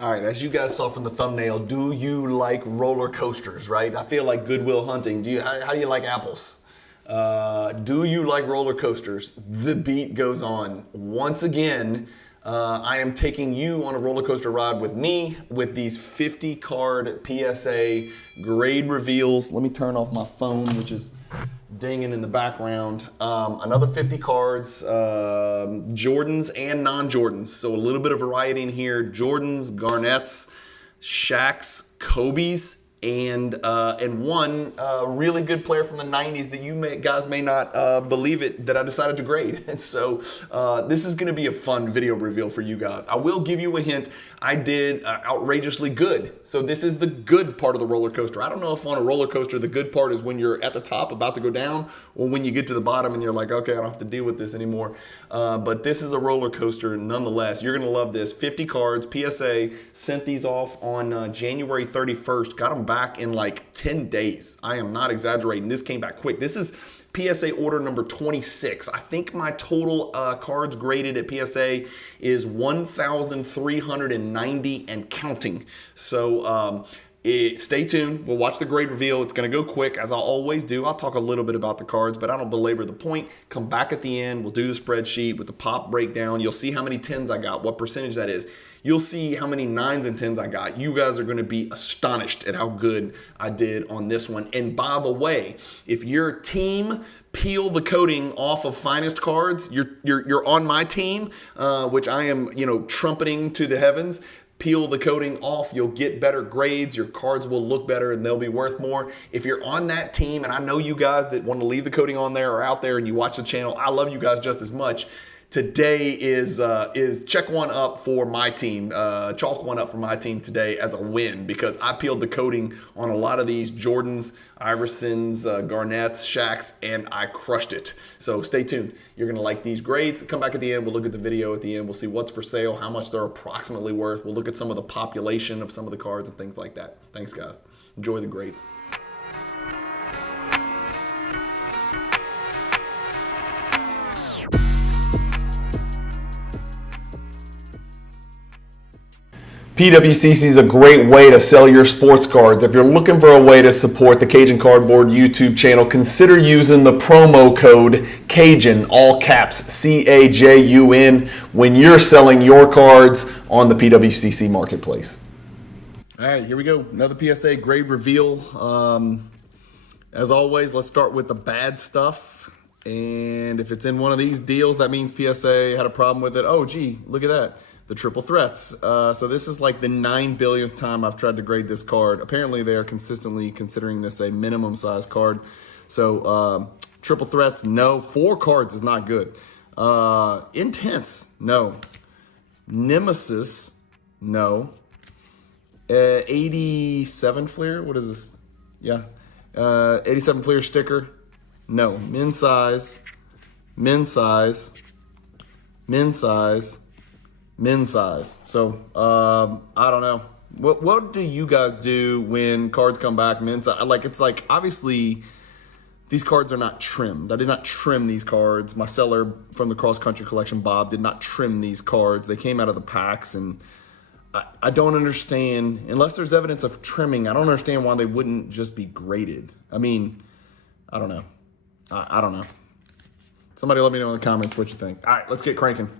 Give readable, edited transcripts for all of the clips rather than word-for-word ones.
All right, as you guys saw from the thumbnail, do you like roller coasters, right? I feel like Goodwill Hunting. How do you like apples? Do you like roller coasters? The beat goes on. Once again, I am taking you on a roller coaster ride with me with these 50 card PSA grade reveals. Let me turn off my phone, which is dinging in the background. Another 50 cards, Jordans and non-Jordans. So a little bit of variety in here. Jordans, Garnetts, Shaqs, Kobe's, and one really good player from the 90s that you guys may not believe it, that I decided to grade. And so this is going to be a fun video reveal for you guys. I will give you a hint. I did outrageously good. So this is the good part of the roller coaster. I don't know if on a roller coaster the good part is when you're at the top about to go down, or when you get to the bottom and you're like, okay, I don't have to deal with this anymore. But this is a roller coaster nonetheless. You're going to love this. 50 cards. PSA sent these off on January 31st. Got them back in like 10 days. I am not exaggerating. This came back quick. This is PSA order number 26. I think my total cards graded at PSA is 1,390 and counting. So stay tuned. We'll watch the grade reveal. It's going to go quick, as I always do. I'll talk a little bit about the cards, but I don't belabor the point. Come back at the end. We'll do the spreadsheet with the pop breakdown. You'll see how many 10s I got, what percentage that is. You'll see how many 9s and 10s I got. You guys are going to be astonished at how good I did on this one. And by the way, if your team peel the coating off of finest cards, you're on my team, which I am, trumpeting to the heavens. Peel the coating off, you'll get better grades, your cards will look better, and they'll be worth more. If you're on that team, and I know you guys that want to leave the coating on there or out there and you watch the channel, I love you guys just as much. Today is check one up for my team, chalk one up for my team today as a win, because I peeled the coating on a lot of these Jordans, Iversons, Garnetts, Shaqs, and I crushed it. So stay tuned. You're going to like these grades. Come back at the end. We'll look at the video at the end. We'll see what's for sale, how much they're approximately worth. We'll look at some of the population of some of the cards and things like that. Thanks, guys. Enjoy the grades. PWCC is a great way to sell your sports cards. If you're looking for a way to support the Cajun Cardboard YouTube channel, consider using the promo code Cajun, all caps, CAJUN, when you're selling your cards on the PWCC marketplace. All right, here we go. Another PSA grade reveal. As always, let's start with the bad stuff. And if it's in one of these deals, that means PSA had a problem with it. Oh, gee, look at that. The triple threats. So this is like the 9 billionth time I've tried to grade this card. Apparently they are consistently considering this a minimum size card. So triple threats, no. 4 cards is not good. Intense, no. Nemesis, no. 87 Fleer, what is this? Yeah. 87 Fleer sticker, no. Min size, min size, min size, min size. So I don't know. What do you guys do when cards come back min size? It's like obviously these cards are not trimmed. I did not trim these cards. My seller from the cross country collection, Bob, did not trim these cards. They came out of the packs, and I don't understand, unless there's evidence of trimming, I don't understand why they wouldn't just be graded. I mean, I don't know. I don't know. Somebody let me know in the comments what you think. All right, let's get cranking.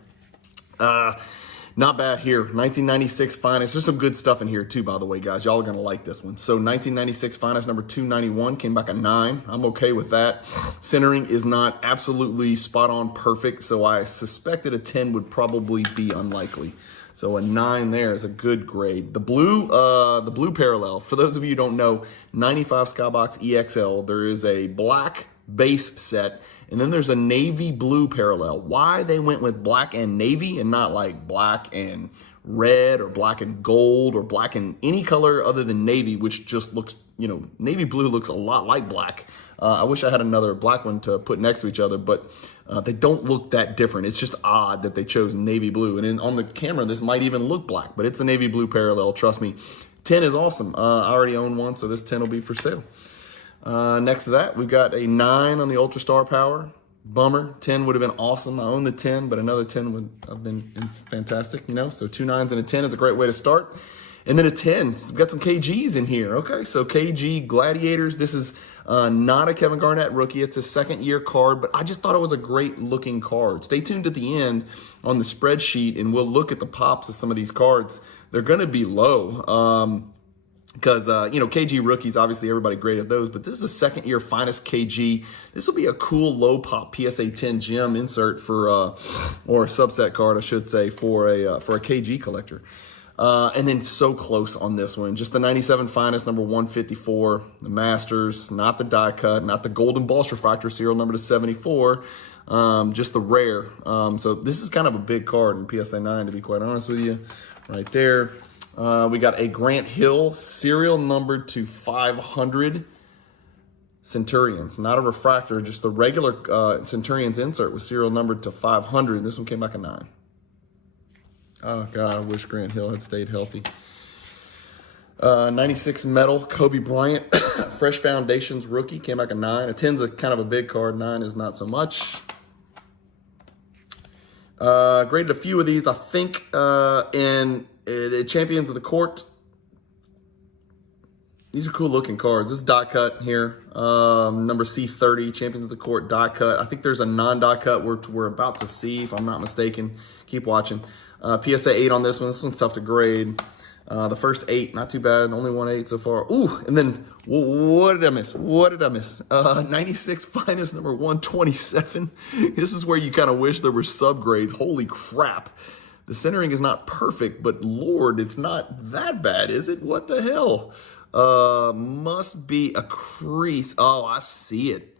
Not bad here. 1996 finest. There's some good stuff in here too, by the way, guys. Y'all are going to like this one. So 1996 finest number 291 came back a 9. I'm okay with that. Centering is not absolutely spot on perfect, so I suspected a 10 would probably be unlikely. So a 9 there is a good grade. The blue parallel, for those of you who don't know, 95 Skybox EXL, there is a black base set, and then there's a navy blue parallel. Why they went with black and navy and not like black and red or black and gold or black and any color other than navy, which just looks, navy blue looks a lot like black. I wish I had another black one to put next to each other, but they don't look that different. It's just odd that they chose navy blue. And on the camera, this might even look black, but it's a navy blue parallel, trust me. 10 is awesome. I already own one, so this 10 will be for sale. Next to that, we've got a 9 on the Ultra Star Power, Bummer. 10 would have been awesome. I own the 10, but another 10 would have been fantastic, you know? So 2 9s and a 10 is a great way to start. And then a 10. We've got some KGs in here. Okay, so KG Gladiators. This is not a Kevin Garnett rookie. It's a second-year card, but I just thought it was a great-looking card. Stay tuned at the end on the spreadsheet, and we'll look at the pops of some of these cards. They're going to be low. Because, you know, KG rookies, obviously everybody graded those, but this is a second-year finest KG. This will be a cool low-pop PSA 10 gem insert for, or subset card, I should say, for a KG collector. And then so close on this one. Just the 97 finest, number 154. The Masters, not the die cut, not the Golden Boss Refractor, serial number to 74. Just the rare. So this is kind of a big card in PSA 9, to be quite honest with you. Right there. We got a Grant Hill, serial numbered to 500 Centurions. Not a refractor, just the regular Centurions insert was serial numbered to 500. This one came back a 9. Oh, God, I wish Grant Hill had stayed healthy. 96 metal, Kobe Bryant, Fresh Foundations rookie, came back a 9. A 10's a kind of a big card, 9 is not so much. Graded a few of these, I think, in the Champions of the Court. These are cool looking cards. This is die cut here. Number C30, Champions of the Court die cut. I think there's a non-die cut we're about to see, if I'm not mistaken. Keep watching. PSA 8 on this one. This one's tough to grade. The first 8, not too bad. Only 1 8 so far. Ooh, and then what did I miss? What did I miss? 96 finest, number 127. This is where you kind of wish there were subgrades. Holy crap. The centering is not perfect, but Lord, it's not that bad, is it? What the hell? Must be a crease. Oh, I see it.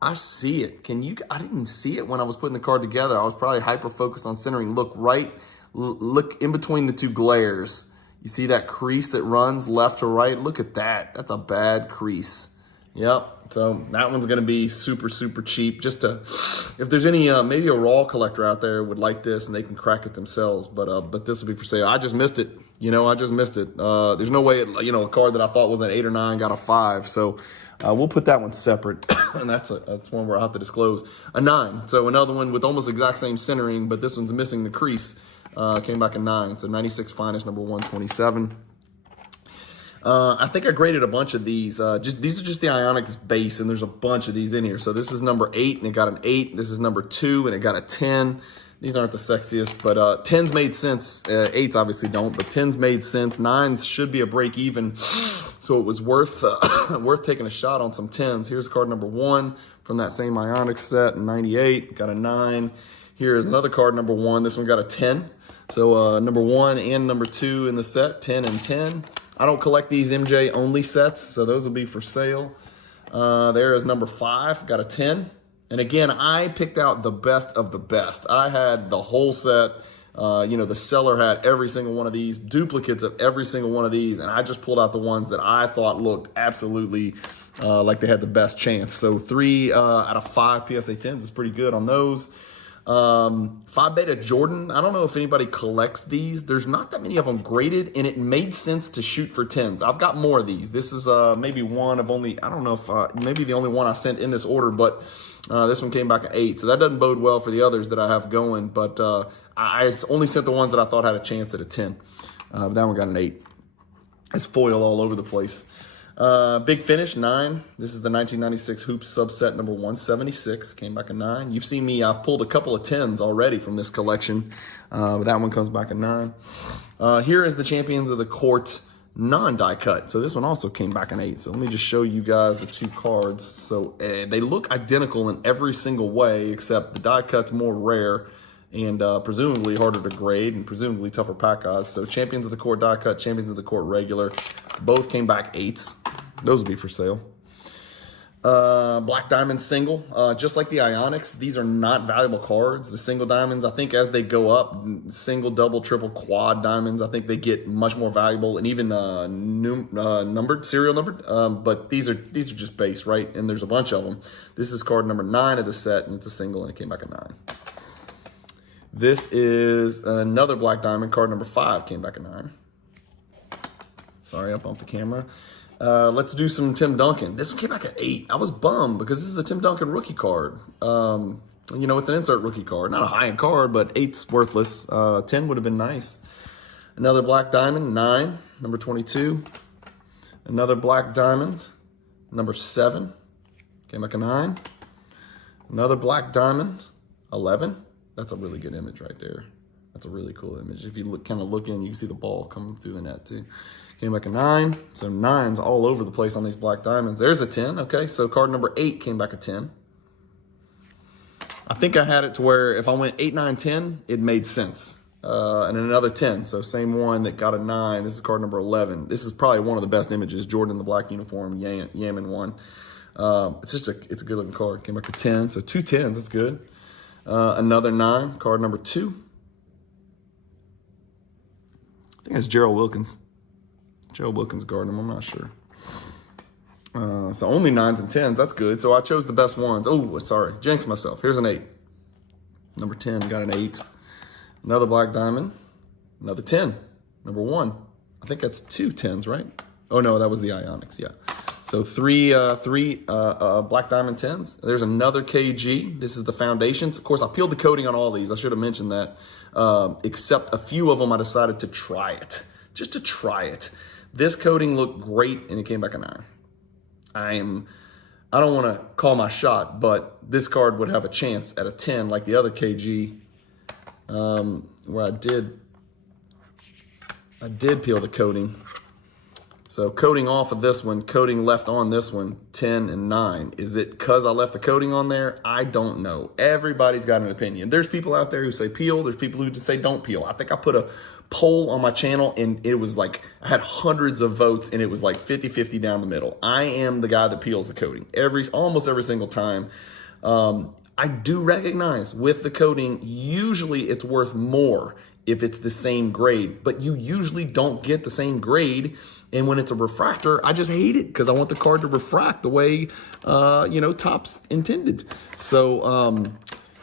I see it. Can you? I didn't see it when I was putting the card together. I was probably hyper focused on centering. Look right. Look in between the two glares. You see that crease that runs left to right? Look at that. That's a bad crease. Yep. So that one's going to be super, super cheap. Just to, if there's any, maybe a raw collector out there would like this and they can crack it themselves. But this will be for sale. I just missed it. You know, I just missed it. There's no way, you know, a card that I thought was an 8 or 9 got a 5. So we'll put that one separate. And that's one where I'll have to disclose. A 9. So another one with almost exact same centering, but this one's missing the crease. Came back a 9. So 96 finest, number 127. I think I graded a bunch of these. These are just the Ionics base, and there's a bunch of these in here. So this is number 8, and it got an 8. This is number 2, and it got a 10. These aren't the sexiest, but 10s made sense. 8s obviously don't, but 10s made sense. 9s should be a break even, so it was worth worth taking a shot on some 10s. Here's card number 1 from that same Ionics set, 98. Got a 9. Here is another card, number 1. This one got a 10. So number 1 and number 2 in the set, 10 and 10. I don't collect these MJ only sets, so those will be for sale. There is number 5, got a 10. And again, I picked out the best of the best. I had the whole set. You know, the seller had every single one of these, duplicates of every single one of these, and I just pulled out the ones that I thought looked absolutely like they had the best chance. So 3 out of 5 PSA 10s is pretty good on those. 5 Beta Jordan, I don't know if anybody collects these. There's not that many of them graded, and it made sense to shoot for 10s. I've got more of these. This is maybe one of only, I don't know if, maybe the only one I sent in this order, but this one came back at 8. So that doesn't bode well for the others that I have going, but I only sent the ones that I thought had a chance at a 10. But that one got an 8. It's foil all over the place. Big Finish, 9. This is the 1996 Hoops subset number 176. Came back a 9. You've seen me, I've pulled a couple of 10s already from this collection. But that one comes back a 9. Here is the Champions of the Court non-die cut. So this one also came back an 8. So let me just show you guys the 2 cards. So they look identical in every single way, except the die cut's more rare and presumably harder to grade and presumably tougher pack odds. So Champions of the Court die cut, Champions of the Court regular, both came back 8s. Those will be for sale. Black Diamond single, just like the Ionics, these are not valuable cards. The single diamonds, I think as they go up, single, double, triple, quad diamonds, I think they get much more valuable, and even numbered, serial numbered. But these are just base, right? And there's a bunch of them. This is card number 9 of the set, and it's a single, and it came back a 9. This is another Black Diamond, card number 5, came back a 9. Sorry, I bumped the camera. Let's do some Tim Duncan. This one came back at 8. I was bummed because this is a Tim Duncan rookie card. You know, it's an insert rookie card. Not a high-end card, but 8's worthless. 10 would have been nice. Another black diamond, 9, number 22. Another black diamond, number 7. Came back a 9. Another black diamond, 11. That's a really good image right there. That's a really cool image. If you kind of look in, you can see the ball coming through the net too. Came back a 9. So 9s all over the place on these black diamonds. There's a 10. Okay, so card number 8 came back a 10. I think I had it to where if I went 8, 9, 10, it made sense. And another 10. So same one that got a 9. This is card number 11. This is probably one of the best images. Jordan in the black uniform, Yaman 1. It's a good looking card. Came back a 10. So 2 10s. That's good. Another 9. Card number 2. I think that's Gerald Wilkins. Gerald Wilkins guarding him. I'm not sure. So only 9s and 10s. That's good. So I chose the best ones. Oh, sorry. Jinxed myself. Here's an 8. Number 10 got an 8. Another black diamond. Another 10. Number 1. I think that's 2 10s, right? Oh, no, that was the Ionics. Yeah. So three black diamond 10s. There's another KG. This is the foundations. Of course, I peeled the coating on all these. I should have mentioned that. Except a few of them, I decided to try it. Just to try it. This coating looked great, and it came back a 9. I don't want to call my shot, but this card would have a chance at a 10 like the other KG, where I did peel the coating. So coating off of this one, coating left on this one, 10 and 9. Is it because I left the coating on there? I don't know. Everybody's got an opinion. There's people out there who say peel. There's people who say don't peel. I think I put a poll on my channel and it was like, I had hundreds of votes and it was like 50-50 down the middle. I am the guy that peels the coating almost every single time. I do recognize with the coating, usually it's worth more if it's the same grade, but you usually don't get the same grade. And when it's a refractor, I just hate it because I want the card to refract the way, Topps intended. So,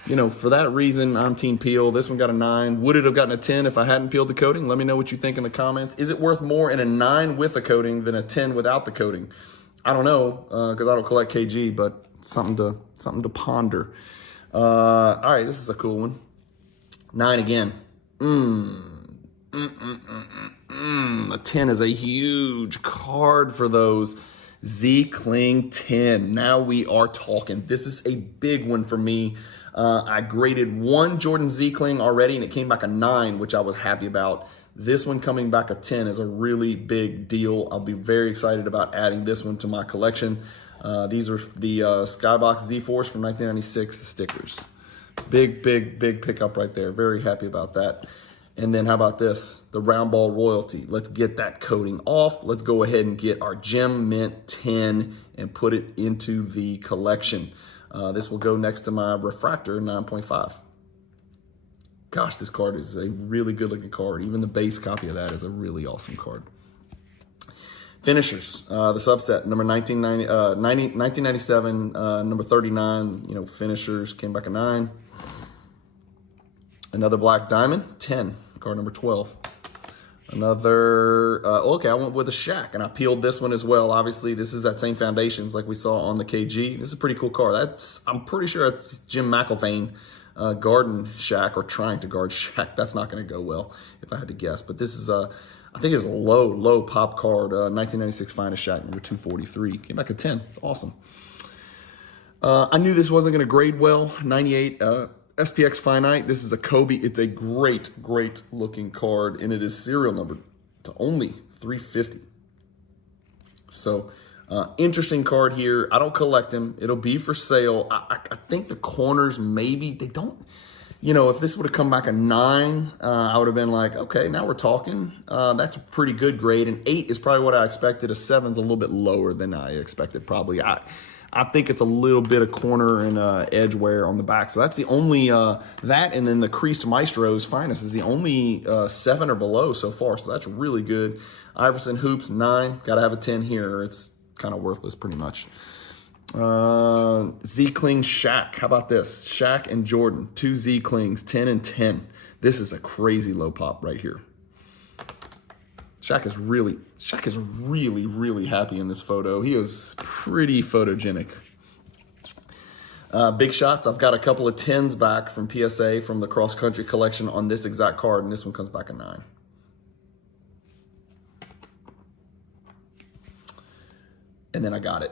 for that reason, I'm team peel. This one got a 9. Would it have gotten a 10 if I hadn't peeled the coating? Let me know what you think in the comments. Is it worth more in a 9 with a coating than a 10 without the coating? I don't know because I don't collect KG, but something to ponder. All right, this is a cool one. 9 again. A 10 is a huge card for those. Z Kling 10. Now we are talking. This is a big one for me. I graded 1 Jordan Z Kling already, and it came back a 9, which I was happy about. This one coming back a 10 is a really big deal. I'll be very excited about adding this one to my collection. These are the Skybox Z-Force from 1996, the stickers. Big pickup right there. Very happy about that. And then how about this? The round ball royalty. Let's get that coating off. Let's go ahead and get our Gem Mint 10 and put it into the collection. This will go next to my refractor 9.5. Gosh, this card is a really good looking card. Even the base copy of that is a really awesome card. Finishers, the subset, number 1997, number 39, finishers, came back a 9. Another black diamond, 10, card number 12. Another, I went with a Shaq, and I peeled this one as well. Obviously, this is that same foundations like we saw on the KG. This is a pretty cool card. I'm pretty sure it's Jim McElvain guarding Shaq or trying to guard Shaq. That's not going to go well if I had to guess. But this is I think it's a low pop card, 1996 Finest Shaq, number 243. Came back a 10. It's awesome. I knew this wasn't going to grade well. 98 SPX Finite. This is a Kobe. It's a great looking card, and it is serial numbered to only 350. So interesting card here. I don't collect them. It'll be for sale. I think the corners maybe they don't. If this would have come back a 9, I would have been like, okay, now we're talking. That's a pretty good grade. An 8 is probably what I expected. A 7's a little bit lower than I expected. Probably. I think it's a little bit of corner and edge wear on the back. So that's the only, that and then the creased Maestro's Finest is the only 7 or below so far. So that's really good. Iverson Hoops, 9. Got to have a 10 here. It's kind of worthless pretty much. Z Kling Shaq. How about this? Shaq and Jordan. 2 Z Klings, 10 and 10. This is a crazy low pop right here. Shaq is really, really happy in this photo. He is pretty photogenic. Big shots. I've got a couple of 10s back from PSA from the cross country collection on this exact card, and this one comes back a 9. And then I got it.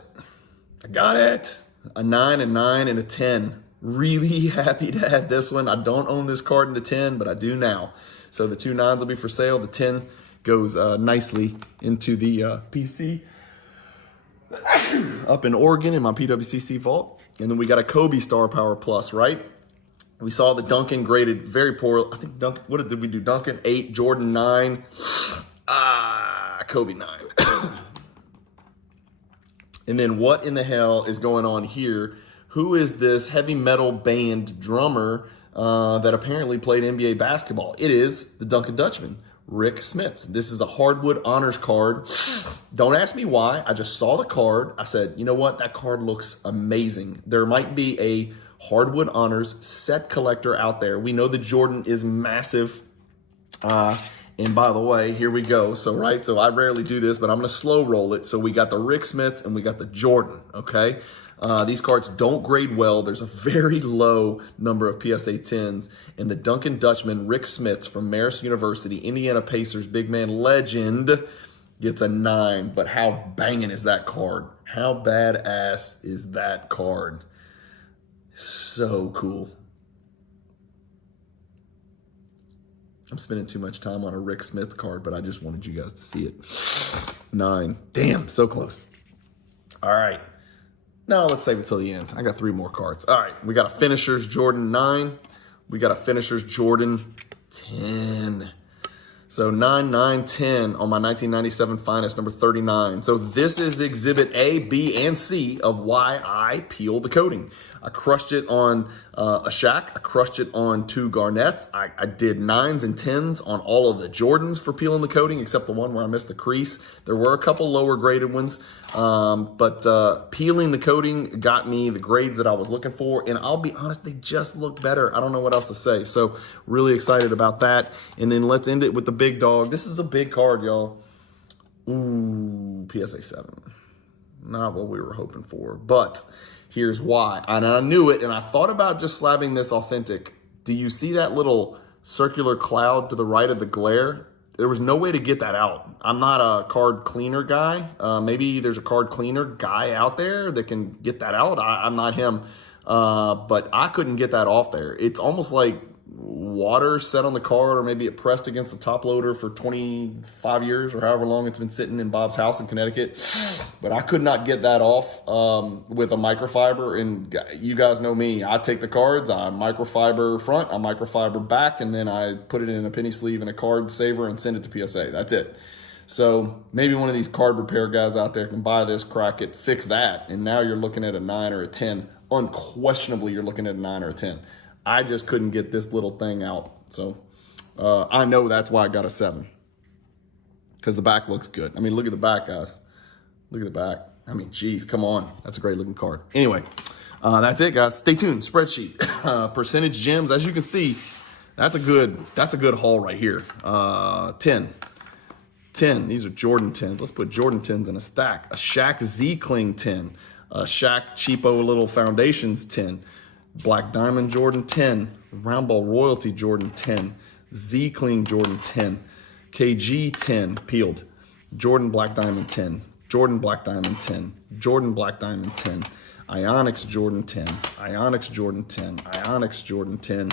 I got it. A 9, a 9, and a 10. Really happy to add this one. I don't own this card in the 10, but I do now. So the 2 9s will be for sale. The 10 goes nicely into the PC up in Oregon in my PWCC Vault. And then we got a Kobe Star Power Plus, right? We saw the Duncan graded very poor. I think Duncan, what did we do? Duncan 8, Jordan 9, Kobe 9. And then what in the hell is going on here? Who is this heavy metal band drummer that apparently played NBA basketball? It is the Duncan Dutchman, Rick Smits. This is a hardwood honors card. Don't ask me why. I just saw the card. I said, you know what? That card looks amazing. There might be a hardwood honors set collector out there. We know the Jordan is massive. And by the way, here we go. So I rarely do this, but I'm going to slow roll it. So we got the Rick Smits and we got the Jordan, okay? These cards don't grade well. There's a very low number of PSA 10s. And the Duncan Dutchman, Rick Smits from Marist University, Indiana Pacers, big man legend, gets a 9. But how banging is that card? How badass is that card? So cool. I'm spending too much time on a Rick Smits card, but I just wanted you guys to see it. 9. Damn, so close. All right. No, let's save it till the end. I got 3 more cards. All right, we got a Finishers Jordan 9. We got a Finishers Jordan 10. So 9, 9, 10 on my 1997 Finest, number 39. So this is exhibit A, B, and C of why I peeled the coating. I crushed it on a Shaq. I crushed it on 2 Garnets. I did 9s and 10s on all of the Jordans for peeling the coating, except the one where I missed the crease. There were a couple lower graded ones, but peeling the coating got me the grades that I was looking for. And I'll be honest, they just look better. I don't know what else to say. So really excited about that. And then let's end it with the big dog. This is a big card, y'all. Ooh, PSA 7. Not what we were hoping for, but here's why. And I knew it, and I thought about just slabbing this authentic. Do you see that little circular cloud to the right of the glare? There was no way to get that out. I'm not a card cleaner guy. Maybe there's a card cleaner guy out there that can get that out. I'm not him, but I couldn't get that off there. It's almost like water set on the card, or maybe it pressed against the top loader for 25 years or however long it's been sitting in Bob's house in Connecticut. But I could not get that off with a microfiber. And you guys know me. I take the cards, I microfiber front, I microfiber back, and then I put it in a penny sleeve and a card saver and send it to PSA. That's it. So maybe one of these card repair guys out there can buy this, crack it, fix that, and now you're looking at a 9 or a 10. Unquestionably, you're looking at a 9 or a 10. I just couldn't get this little thing out. So I know that's why I got a 7. Because the back looks good. I mean, look at the back, guys. Look at the back. I mean, geez, come on. That's a great looking card. Anyway, that's it, guys. Stay tuned. Spreadsheet. Percentage gems. As you can see, that's a good haul right here. 10. 10. These are Jordan 10s. Let's put Jordan 10s in a stack. A Shaq Z-Cling 10. A Shaq Cheapo Little Foundations 10. Black Diamond Jordan 10, Round Ball Royalty Jordan 10, Z-Cling Jordan 10, KG 10 peeled, Jordan Black Diamond 10, Jordan Black Diamond 10, Jordan Black Diamond 10, Ionics Jordan 10, Ionics Jordan 10, Ionics Jordan 10,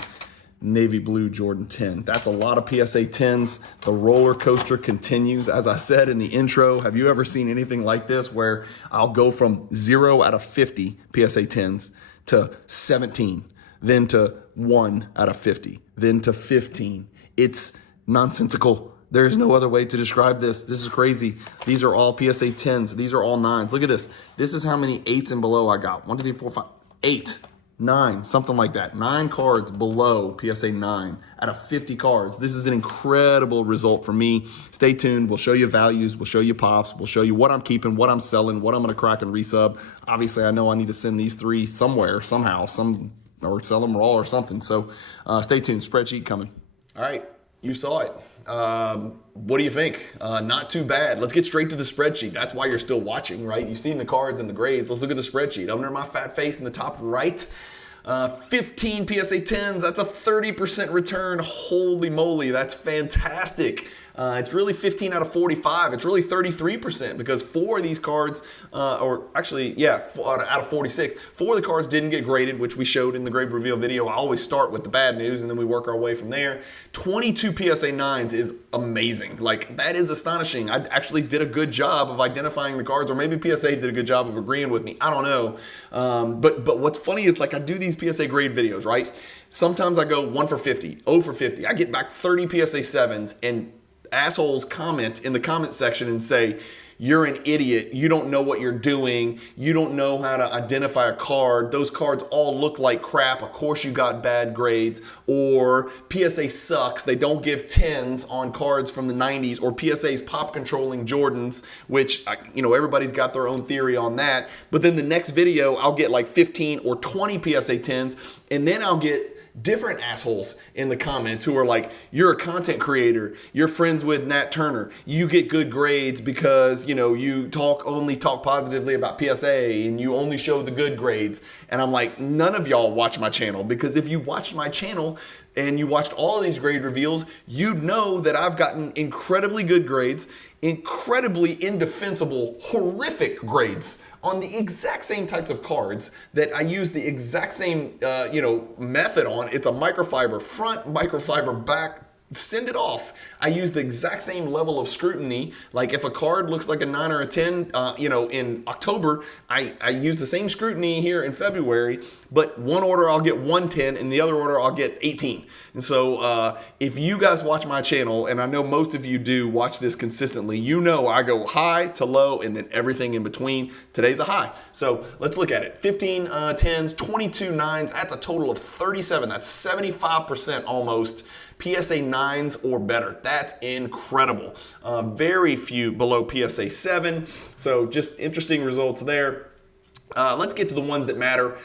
Navy Blue Jordan 10. That's a lot of PSA 10s. The roller coaster continues. As I said in the intro, have you ever seen anything like this where I'll go from 0 out of 50 PSA 10s to 17, then to 1 out of 50, then to 15. It's nonsensical. There is no other way to describe this. This is crazy. These are all PSA 10s. These are all 9s. Look at this. This is how many 8s and below I got. 1, 2, 3, 4, 5, 8, 9, something like that. 9 cards below PSA 9 out of 50 cards. This is an incredible result for me. Stay tuned. We'll show you values. We'll show you pops. We'll show you what I'm keeping, what I'm selling, what I'm going to crack and resub. Obviously, I know I need to send these 3 somewhere, somehow, or sell them raw or something. So stay tuned. Spreadsheet coming. All right. You saw it. What do you think? Not too bad. Let's get straight to the spreadsheet. That's why you're still watching, right? You've seen the cards and the grades. Let's look at the spreadsheet. Under my fat face in the top right, 15 PSA 10s. That's a 30% return. Holy moly, that's fantastic. It's really 15 out of 45. It's really 33% because 4 of these cards, or actually, yeah, out of 46, 4 of the cards didn't get graded, which we showed in the grade reveal video. I always start with the bad news and then we work our way from there. 22 PSA 9s is amazing. Like, that is astonishing. I actually did a good job of identifying the cards, or maybe PSA did a good job of agreeing with me. I don't know. But what's funny is, like, I do these PSA grade videos, right? Sometimes I go 1 for 50, 0 for 50. I get back 30 PSA 7s and assholes comment in the comment section and say, you're an idiot, you don't know what you're doing, you don't know how to identify a card, those cards all look like crap, of course you got bad grades, or PSA sucks, they don't give 10s on cards from the 90s, or PSA's pop controlling Jordans, which, you know, everybody's got their own theory on that. But then the next video I'll get like 15 or 20 PSA 10s, and then I'll get different assholes in the comments who are like, you're a content creator, you're friends with Nat Turner, you get good grades because, you know, you only talk positively about PSA and you only show the good grades. And I'm like, none of y'all watch my channel, because if you watched my channel and you watched all of these grade reveals, you'd know that I've gotten incredibly good grades, incredibly indefensible, horrific grades on the exact same types of cards that I use the exact same, method on. It's a microfiber front, microfiber back. Send it off. I use the exact same level of scrutiny. Like if a card looks like a 9 or a 10, in October, I use the same scrutiny here in February, but one order I'll get 110 and the other order I'll get 18. And so if you guys watch my channel, and I know most of you do watch this consistently, you know I go high to low and then everything in between. Today's a high. So let's look at it. 15 10s, 22 9s, that's a total of 37. That's 75% almost. PSA 9s or better. That's incredible. Very few below PSA 7. So just interesting results there. Let's get to the ones that matter.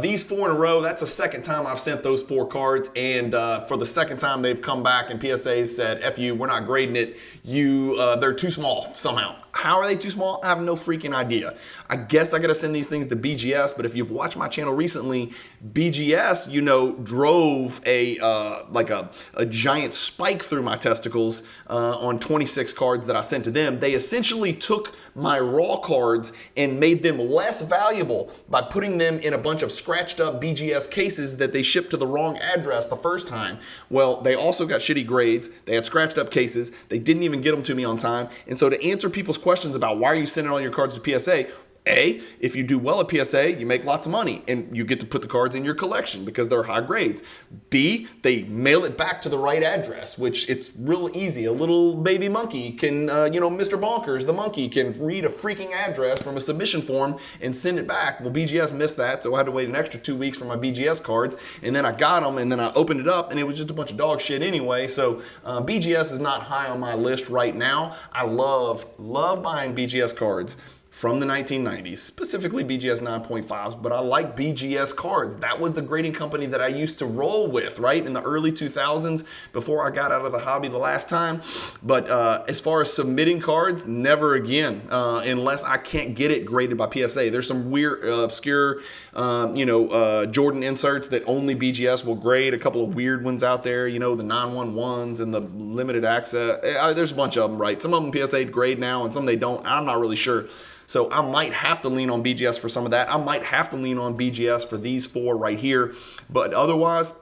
These 4 in a row, that's the second time I've sent those 4 cards, and for the second time they've come back and PSA said, F you, we're not grading it. They're too small somehow. How are they too small? I have no freaking idea. I guess I gotta send these things to BGS, but if you've watched my channel recently, BGS, drove a giant spike through my testicles on 26 cards that I sent to them. They essentially took my raw cards and made them less valuable by putting them in a bunch of scratched up BGS cases that they shipped to the wrong address the first time. Well, they also got shitty grades. They had scratched up cases. They didn't even get them to me on time. And so to answer people's questions about why are you sending all your cards to PSA, A, if you do well at PSA, you make lots of money and you get to put the cards in your collection because they're high grades. B, they mail it back to the right address, which it's real easy. A little baby monkey can, Mr. Bonkers, the monkey, can read a freaking address from a submission form and send it back. Well, BGS missed that, so I had to wait an extra 2 weeks for my BGS cards, and then I got them, and then I opened it up, and it was just a bunch of dog shit anyway. So BGS is not high on my list right now. I love buying BGS cards from the 1990s, specifically BGS 9.5s, but I like BGS cards. That was the grading company that I used to roll with, right, in the early 2000s before I got out of the hobby the last time. But as far as submitting cards, never again, unless I can't get it graded by PSA. There's some weird, obscure, Jordan inserts that only BGS will grade. A couple of weird ones out there, the 911s and the limited access. There's a bunch of them, right? Some of them PSA grade now and some they don't. I'm not really sure. So I might have to lean on BGS for some of that. I might have to lean on BGS for these 4 right here. But otherwise,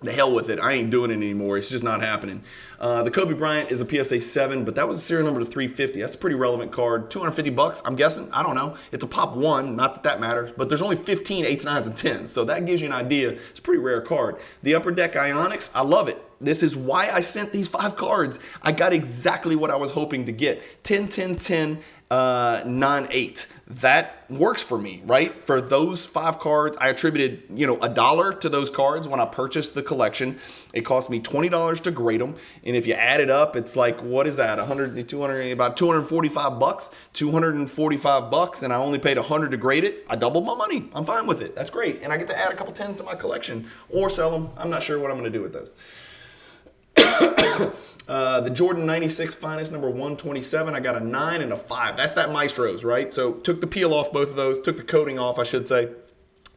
the hell with it. I ain't doing it anymore. It's just not happening. The Kobe Bryant is a PSA 7, but that was a serial number to 350. That's a pretty relevant card. $250, I'm guessing. I don't know. It's a pop 1. Not that matters. But there's only 15 8s, 9s, and 10s. So that gives you an idea. It's a pretty rare card. The Upper Deck Ionics, I love it. This is why I sent these 5 cards. I got exactly what I was hoping to get. 10, 10, 10. 9, 8. That works for me, right? For those 5 cards, I attributed, $1 to those cards when I purchased the collection. It cost me $20 to grade them. And if you add it up, it's like, what is that? 100, 200, about $245, $245, and I only paid $100 to grade it. I doubled my money. I'm fine with it. That's great. And I get to add a couple 10s to my collection or sell them. I'm not sure what I'm going to do with those. The Jordan 96 Finest number 127, I got a 9 and a 5. That's that Maestro's, right? So took the peel off both of those, took the coating off, I should say.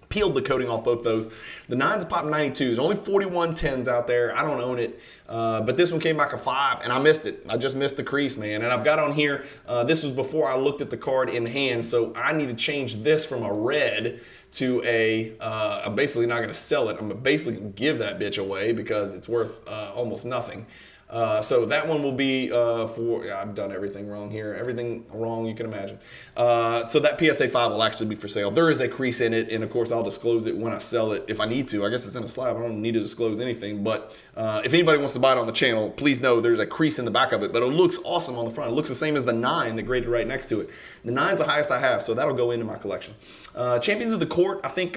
Peeled the coating off both those. The 9's a pop 92s. Only 41 10s out there. I don't own it. But this one came back a 5, and I missed it. I just missed the crease, man. And I've got on here, this was before I looked at the card in hand, so I need to change this from a red to a, I'm basically not going to sell it. I'm basically going to give that bitch away because it's worth almost nothing. So that one will be I've done everything wrong here. Everything wrong you can imagine. So that PSA 5 will actually be for sale. There is a crease in it, and of course I'll disclose it when I sell it if I need to. I guess it's in a slab. I don't need to disclose anything. But if anybody wants to buy it on the channel, please know there's a crease in the back of it. But it looks awesome on the front. It looks the same as the 9 that graded right next to it. The 9's the highest I have, so that'll go into my collection. Champions of the Court, I think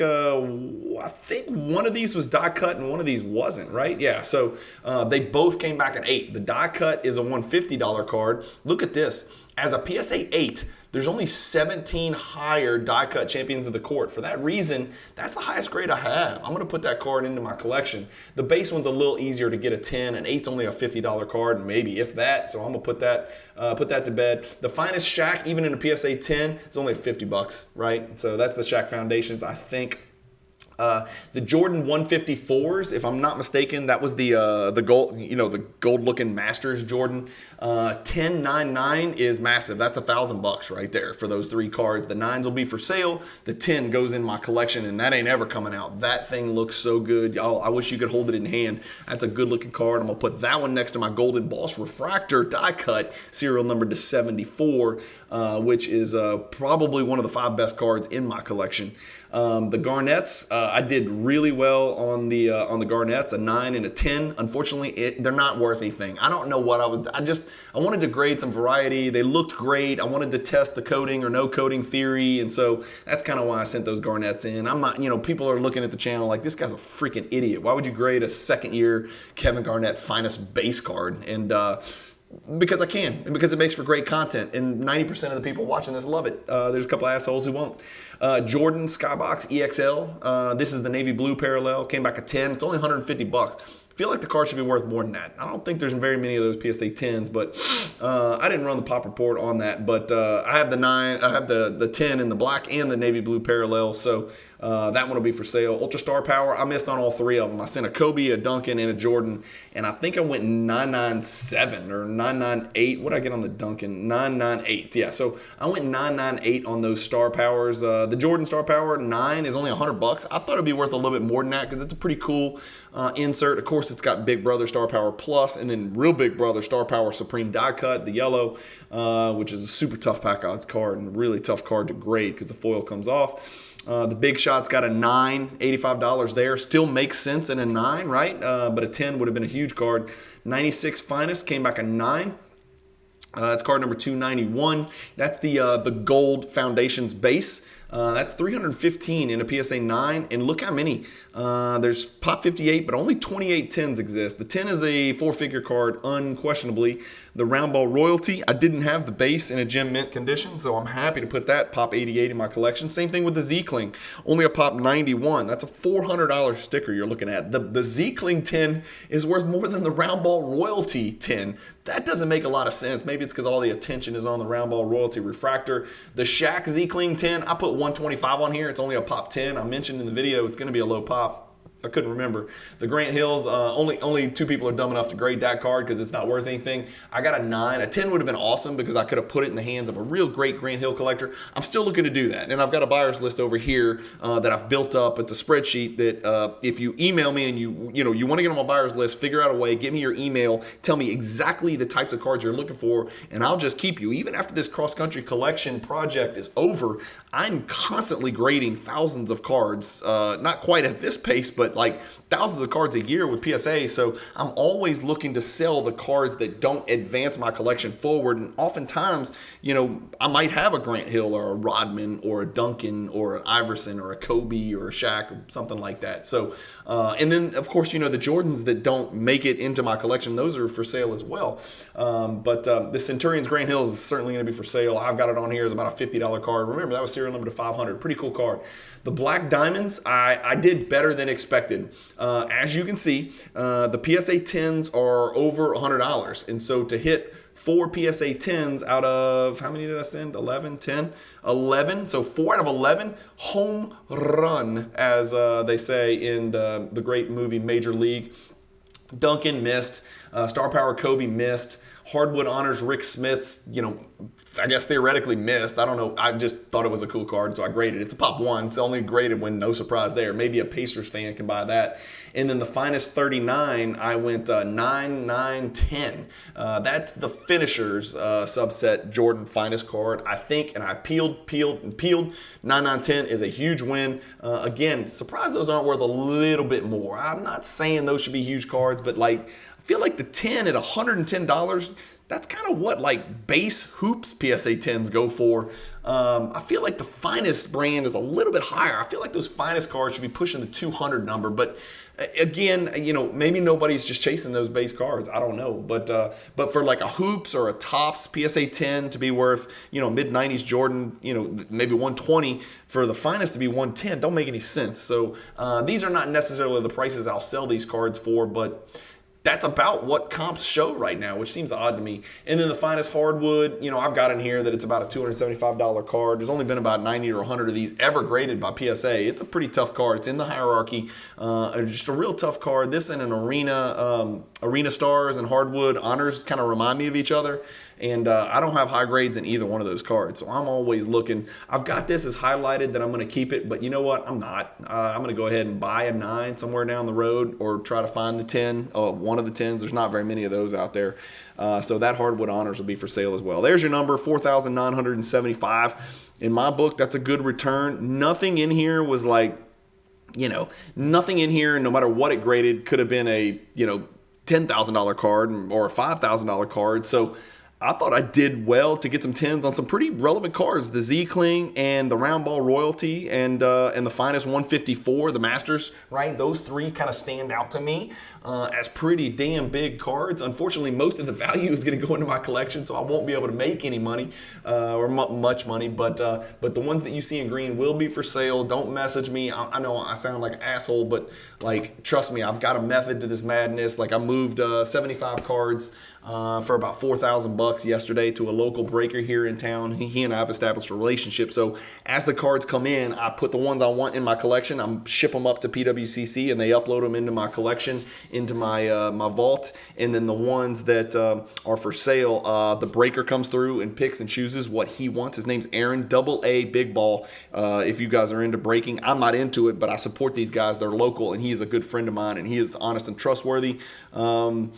one of these was die cut and one of these wasn't, right? Yeah, so they both came back at 8. The die cut is a $150 card. Look at this. As a PSA 8, there's only 17 higher die cut Champions of the Court. For that reason, that's the highest grade I have. I'm going to put that card into my collection. The base one's a little easier to get a 10, and 8's only a $50 card, maybe if that. So I'm going to put that to bed. The finest Shaq, even in a PSA 10, is only 50 bucks, right? So that's the Shaq Foundations, I think. The Jordan 154s, if I'm not mistaken, that was the gold, the gold looking Masters Jordan. 1099 is massive. That's $1,000 right there for those 3 cards. The 9s will be for sale. The 10 goes in my collection, and that ain't ever coming out. That thing looks so good, y'all. I wish you could hold it in hand. That's a good looking card. I'm gonna put that one next to my Golden Boss Refractor die cut, serial number to 74, which is probably one of the 5 best cards in my collection. The Garnets, I did really well on the Garnets, a 9 and a 10. Unfortunately, they're not worth anything. I don't know what I wanted to grade some variety. They looked great. I wanted to test the coating or no coating theory, and so that's kind of why I sent those Garnets in. I'm not, people are looking at the channel like, this guy's a freaking idiot. Why would you grade a second-year Kevin Garnett finest base card? And because I can, and because it makes for great content, and 90% of the people watching this love it. There's a couple assholes who won't. Jordan Skybox EXL. This is the navy blue parallel. Came back a 10. It's only 150 bucks. I feel like the card should be worth more than that. I don't think there's very many of those PSA 10s, but I didn't run the pop report on that. But I have the 9, I have the 10 in the black and the navy blue parallel, so that one will be for sale. Ultra Star Power, I missed on all 3 of them. I sent a Kobe, a Duncan, and a Jordan, and I think I went 997 or 998. What did I get on the Duncan? 998. Yeah, so I went 998 on those Star Powers. The Jordan Star Power 9 is only 100 bucks. I thought it'd be worth a little bit more than that because it's a pretty cool insert. Of course, it's got Big Brother Star Power Plus and then Real Big Brother Star Power Supreme die cut, the yellow, which is a super tough pack odds card and a really tough card to grade because the foil comes off. The Big Shot's got a 9, $85 there. Still makes sense in a 9, right? But a 10 would have been a huge card. 96 Finest came back a 9. That's card number 291. That's the gold Foundations base. That's 315 in a PSA 9, and look how many. There's Pop 58, but only 28 10s exist. The 10 is a 4-figure card, unquestionably. The Round Ball Royalty, I didn't have the base in a gem mint condition, so I'm happy to put that Pop 88 in my collection. Same thing with the Z-Cling, only a Pop 91. That's a $400 sticker you're looking at. The Z-Cling 10 is worth more than the Round Ball Royalty 10. That doesn't make a lot of sense. Maybe it's because all the attention is on the Round Ball Royalty Refractor. The Shaq Z-Cling 10, I put 125 on here. It's only a Pop 10. I mentioned in the video it's going to be a low pop. I couldn't remember. The Grant Hills, only 2 people are dumb enough to grade that card because it's not worth anything. I got a 9. A 10 would have been awesome because I could have put it in the hands of a real great Grant Hill collector. I'm still looking to do that. And I've got a buyer's list over here that I've built up. It's a spreadsheet that if you email me and you want to get on my buyer's list, figure out a way, give me your email, tell me exactly the types of cards you're looking for, and I'll just keep you. Even after this cross-country collection project is over, I'm constantly grading thousands of cards. Not quite at this pace, but like thousands of cards a year with PSA. So I'm always looking to sell the cards that don't advance my collection forward. And oftentimes, I might have a Grant Hill or a Rodman or a Duncan or an Iverson or a Kobe or a Shaq or something like that. So, and then of course, the Jordans that don't make it into my collection, those are for sale as well. But the Centurions Grant Hills is certainly going to be for sale. I've got it on here as about a $50 card. Remember, that was serial number to 500. Pretty cool card. The Black Diamonds, I did better than expected expected. As you can see, the PSA 10s are over $100. And so to hit 4 PSA 10s out of, how many did I send? 11, 10, 11. So 4 out of 11, home run, as they say in the great movie Major League. Duncan missed. Star Power Kobe missed. Hardwood Honors Rick Smiths, I guess theoretically missed. I don't know. I just thought it was a cool card, so I graded it. It's a pop 1. It's only graded when no surprise there. Maybe a Pacers fan can buy that. And then the finest 39, I went 9, 9, 10. That's the finishers subset Jordan finest card, I think. And I peeled. 9, 9, 10 is a huge win. Again, surprised those aren't worth a little bit more. I'm not saying those should be huge cards, but I feel like the 10 at $110, that's kind of what base hoops PSA 10s go for. I feel like the finest brand is a little bit higher. I feel like those finest cards should be pushing the 200 number. But again, maybe nobody's just chasing those base cards. I don't know. But for a hoops or a tops PSA 10 to be worth, mid 90s Jordan, maybe 120 for the finest to be 110 don't make any sense. So these are not necessarily the prices I'll sell these cards for, but that's about what comps show right now, which seems odd to me. And then the finest hardwood, I've got in here that it's about a $275 card. There's only been about 90 or 100 of these ever graded by PSA. It's a pretty tough card. It's in the hierarchy. Just a real tough card. This and an Arena Stars and Hardwood Honors kind of remind me of each other. And I don't have high grades in either one of those cards. So I'm always looking. I've got this as highlighted that I'm going to keep it. But you know what? I'm not. I'm going to go ahead and buy a 9 somewhere down the road or try to find the 10, one of the 10s. There's not very many of those out there. So that Hardwood Honors will be for sale as well. There's your number, 4,975. In my book, that's a good return. Nothing in here was nothing in here, no matter what it graded, could have been a, $10,000 card or a $5,000 card. So I thought I did well to get some 10s on some pretty relevant cards. The Z-Cling and the Round Ball Royalty and the finest 154, the Masters, right? Those 3 kind of stand out to me as pretty damn big cards. Unfortunately, most of the value is going to go into my collection, so I won't be able to make any money or much money. But the ones that you see in green will be for sale. Don't message me. I know I sound like an asshole, but trust me, I've got a method to this madness. I moved 75 cards for about $4,000 yesterday to a local breaker here in town. He and I have established a relationship. So as the cards come in, I put the ones I want in my collection. I ship them up to PWCC and they upload them into my collection, into my my vault. And then the ones that are for sale, the breaker comes through and picks and chooses what he wants. His name's Aaron, AA Big Ball. If you guys are into breaking, I'm not into it, but I support these guys. They're local and he is a good friend of mine and he is honest and trustworthy. And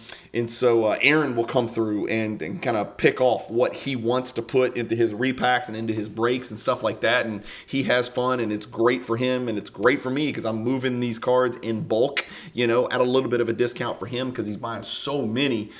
so Aaron will come through and kind of pick off what he wants to put into his repacks and into his breaks and stuff like that. And he has fun and it's great for him and it's great for me because I'm moving these cards in bulk, at a little bit of a discount for him because he's buying so many.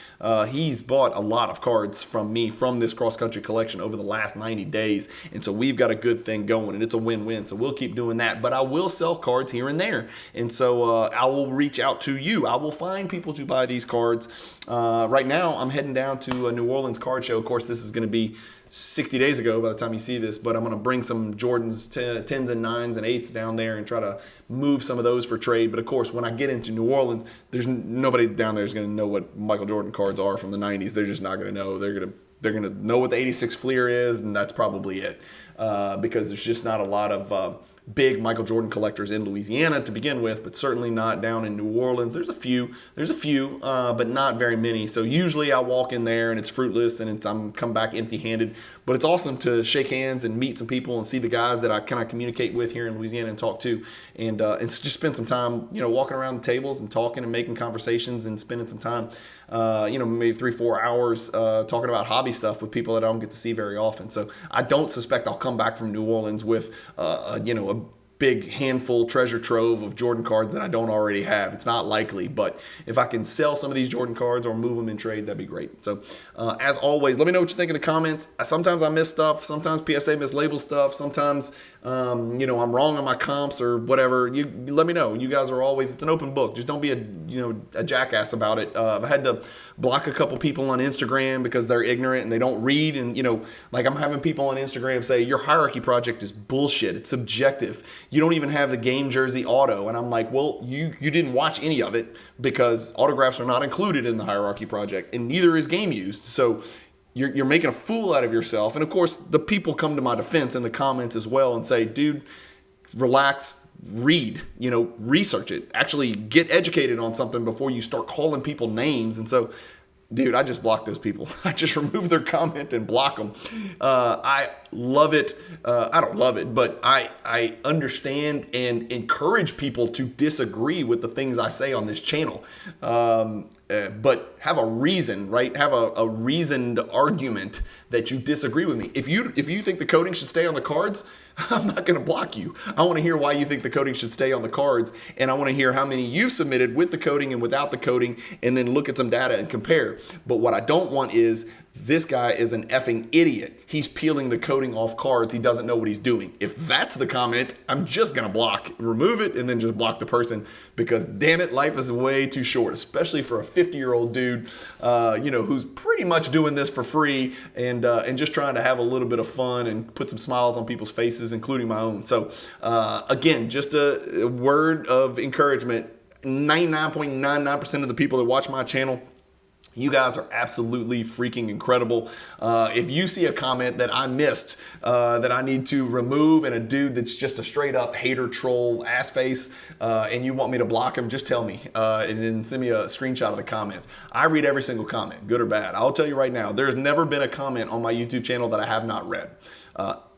He's bought a lot of cards from me from this cross-country collection over the last 90 days. And so we've got a good thing going and it's a win-win. So we'll keep doing that. But I will sell cards here and there. And so I will reach out to you. I will find people to buy these cards. Right now, I'm heading down to a New Orleans card show. Of course, this is going to be 60 days ago by the time you see this, but I'm going to bring some Jordans 10s and 9s and 8s down there and try to move some of those for trade. But of course, when I get into New Orleans, there's nobody down there is going to know what Michael Jordan cards are from the 90s. They're just not going to know. They're going to know what the 86 Fleer is, and that's probably it because there's just not a lot of big Michael Jordan collectors in Louisiana to begin with, but certainly not down in New Orleans. There's a few, but not very many. So usually I walk in there and it's fruitless and I'm come back empty-handed. But it's awesome to shake hands and meet some people and see the guys that I kind of communicate with here in Louisiana and talk to, and just spend some time, walking around the tables and talking and making conversations and spending some time, maybe 3-4 hours talking about hobby stuff with people that I don't get to see very often. So I don't suspect I'll come back from New Orleans with, a big handful treasure trove of Jordan cards that I don't already have. It's not likely, but if I can sell some of these Jordan cards or move them in trade, that'd be great. So as always, let me know what you think in the comments. Sometimes I miss stuff. Sometimes PSA mislabels stuff. Sometimes, I'm wrong on my comps or whatever. You let me know. You guys are always, it's an open book. Just don't be a jackass about it. I had to block a couple people on Instagram because they're ignorant and they don't read. And, I'm having people on Instagram say, your hierarchy project is bullshit. It's subjective. You don't even have the game jersey auto. And I'm like, well, you didn't watch any of it because autographs are not included in the Hierarchy project, and neither is game used. So you're making a fool out of yourself. And of course, the people come to my defense in the comments as well and say, dude, relax, read, research it, actually get educated on something before you start calling people names. And so, dude, I just block those people. I just remove their comment and block them. I love it. I don't love it, but I understand and encourage people to disagree with the things I say on this channel. But have a reason, right? Have a reasoned argument that you disagree with me. If you think the coding should stay on the cards, I'm not going to block you. I want to hear why you think the coding should stay on the cards, and I want to hear how many you submitted with the coding and without the coding, and then look at some data and compare. But what I don't want is this guy is an effing idiot. He's peeling the coding off cards. He doesn't know what he's doing. If that's the comment, I'm just going to block, remove it, and then just block the person because, damn it, life is way too short, especially for a 50-year-old dude, who's pretty much doing this for free and just trying to have a little bit of fun and put some smiles on people's faces, including my own. So, again, just a word of encouragement. 99.99% of the people that watch my channel, you guys are absolutely freaking incredible. If you see a comment that I missed that I need to remove and a dude that's just a straight up hater, troll, ass face, and you want me to block him, just tell me and then send me a screenshot of the comments. I read every single comment, good or bad. I'll tell you right now, there's never been a comment on my YouTube channel that I have not read,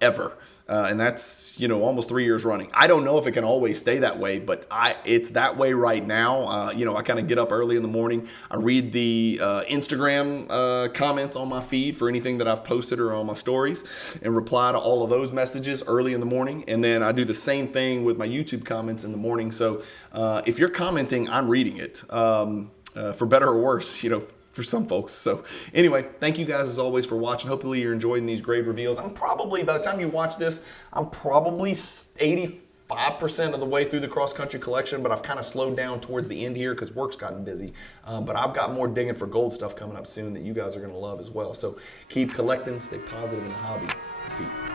ever. And that's, almost 3 years running. I don't know if it can always stay that way, but it's that way right now. I kind of get up early in the morning. I read the Instagram comments on my feed for anything that I've posted or on my stories and reply to all of those messages early in the morning. And then I do the same thing with my YouTube comments in the morning. So if you're commenting, I'm reading it for better or worse, for some folks. So anyway, thank you guys as always for watching. Hopefully you're enjoying these grade reveals. I'm probably, by the time you watch this, I'm probably 85% of the way through the cross-country collection, but I've kind of slowed down towards the end here because work's gotten busy. But I've got more digging for gold stuff coming up soon that you guys are going to love as well. So keep collecting, stay positive in the hobby. Peace.